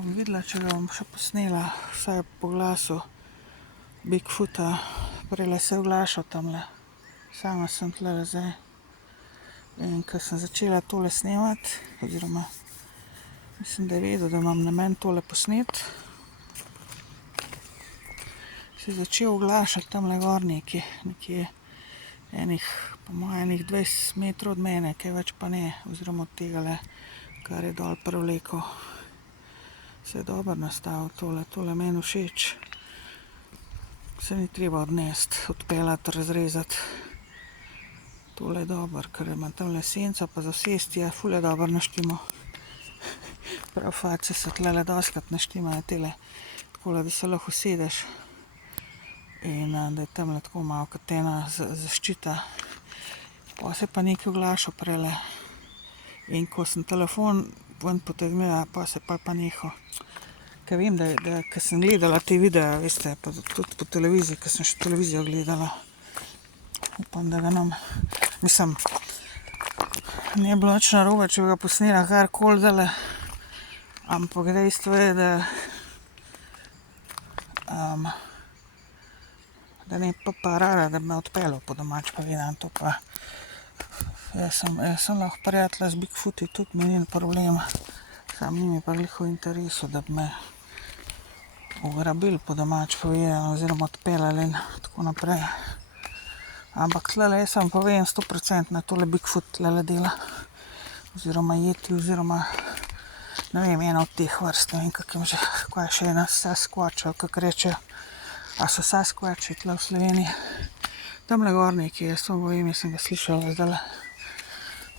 Bom videla, če ga bom še posnela, vsaj po glasu Bigfoota. Prejle se je oglašal tamle. Sama sem tlele zdaj. In ko sem začela tole snemati, oziroma mislim, da je vedel, da imam namen tole posnet, se je začel oglašati tamle gor nekje po moje 20 metrov od mene, kaj več pa ne, oziroma od tegale, kar je dol privlekel. Se je dobro nastavil tole meni všeč. Se ni treba odnesti, odpeljati, razrezati. Tole je dobro, ker ima tamle senco, pa za sesti je ful je dobro naštimo. Prav face se tlele dostikrat naštimajo tele, takole, da se lahko usedeš. In da je tamle tako malo kot ena zaščita. Pa se je pa nekaj oglašal prejle. In ko sem telefon ven potegnila, pa se je pa nehal. Ker vem, da ko sem gledala te videe, veste, pa tudi po televiziji, ko sem še televizijo gledala. Upam, da ga nam, mislim, ne bi bilo nič narobe, če bi ga posnela karkoli zdajle. Ampak dejstvo je, da ne pa rada, da bi me odpeljal po domač povedano, to pa. Jaz sem lahko prijatelja z Bigfooti, tudi mi ni problem. Sam ni mi pa glih v interesu, da bi me ugrabili po domač povedano, oziroma odpeljali in tako naprej. Ampak tlele jaz vam povem 100% na tole Bigfoot tlele dela. Oziroma Yeti, oziroma ne vem, ena od teh vrst, ne vem, kakim že, kaj je še ena Sasquatch, ali kak rečejo. A so Sasquatchi tle v Sloveniji? Tamle gor nekaj, jaz vam povem, jaz sem ga slišala zdajle.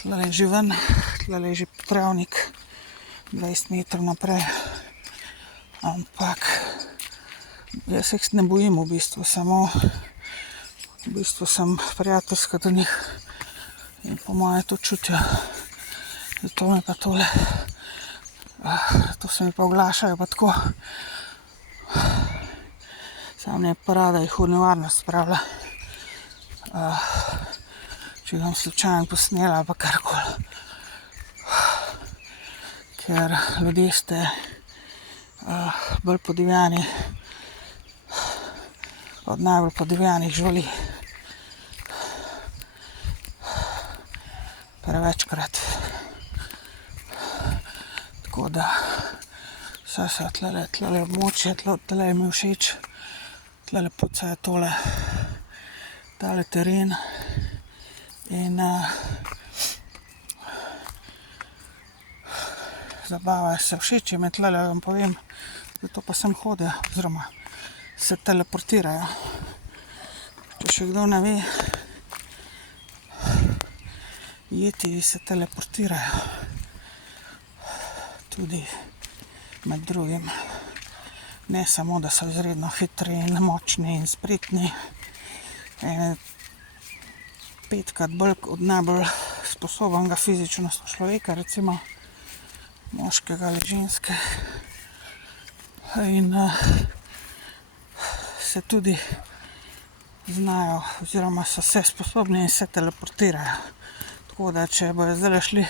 Tlele je že ven, tlele je že travnik, 20 metrov naprej. Ampak jaz se ne bojim v bistvu, samo v bistvu sem prijateljska do njih in po moje to čutijo. Zato me pa tole, to se mi pa oglašajo pa tako. Sam ne pa rada jih v nevarnost spravila. Če ga bom slučajno posnela pa karkoli. Ker ljudje ste bolj podivjani od najbolj podivjanih živali. Prevečkrat. Tako da vse se tlele območje, tlele je mi všeč. Tlele pucajo tale teren. In zabavajo se, všeč je mi tlele, vam povem, zato pa sem hodijo, oziroma se teleportirajo. Če še kdo ne ve, Yetiji se teleportirajo. Tudi med drugim. Ne samo, da so izredno hitri in močni in spretni. Petkrat bolj od najbolj sposobnega fizično človeka, recimo moškega ali ženske. In se tudi znajo, oziroma so vse sposobni in se teleportirajo. Tako da, če bojo zdajle šli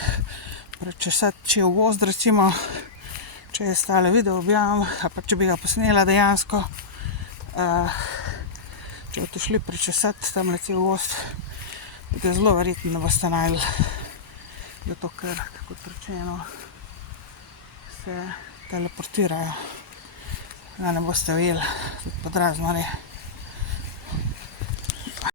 prečesati če v gozd, recimo, če jaz tale video objavim, ali pa če bi ga posnela dejansko, če boste šli prečesati tamle cel gozd, boste zelo verjetno da boste našli. Zato, ker, kot rečeno, se teleportirajo. Da ne boste ujeli, tudi pod razno ne.